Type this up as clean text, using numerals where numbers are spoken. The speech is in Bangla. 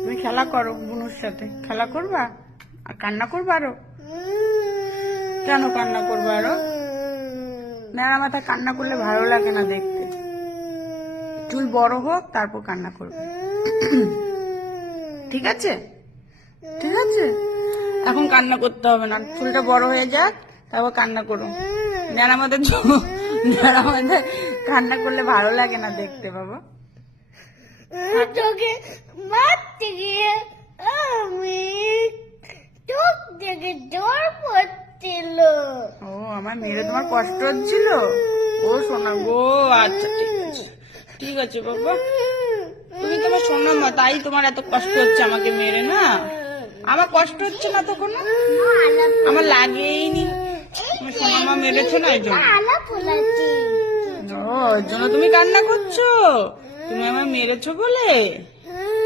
তুমি খেলা করো বুনুর সাথে, খেলা করবা আর কান্না করবা আরো। কেন কান্না করবো আরো? নেড়া মাথা কান্না করলে ভালো লাগে না দেখতে। চুল বড় হোক তারপর কান্না করবে, ঠিক আছে? ঠিক আছে, এখন কান্না করতে হবে না, চুলটা বড় হয়ে যাক তারপর কান্না করো। নেড়া মাথা কান্না করলে ভালো লাগে না দেখতে বাবা। তোকে মারতে গিয়ে আমি চোখ থেকে জল পড়ছিল। ও আমার মেয়ের তোমার কষ্ট হচ্ছিল? ও সোনা গো, আচ্ছা ঠিক আছে, ঠিক আছে বাবা, তুমি তোমার সোনা মা, তাই তোমার এত কষ্ট হচ্ছে আমাকে মেরে, না? আমার কষ্ট হচ্ছে না তো কোনো, আমার লাগেইনি। তুমি সোনা মা মেরেছো না, এই জন্য। ও, ওই জন্য তুমি কান্না করছো? তুমি আমার মেরেছো বলে?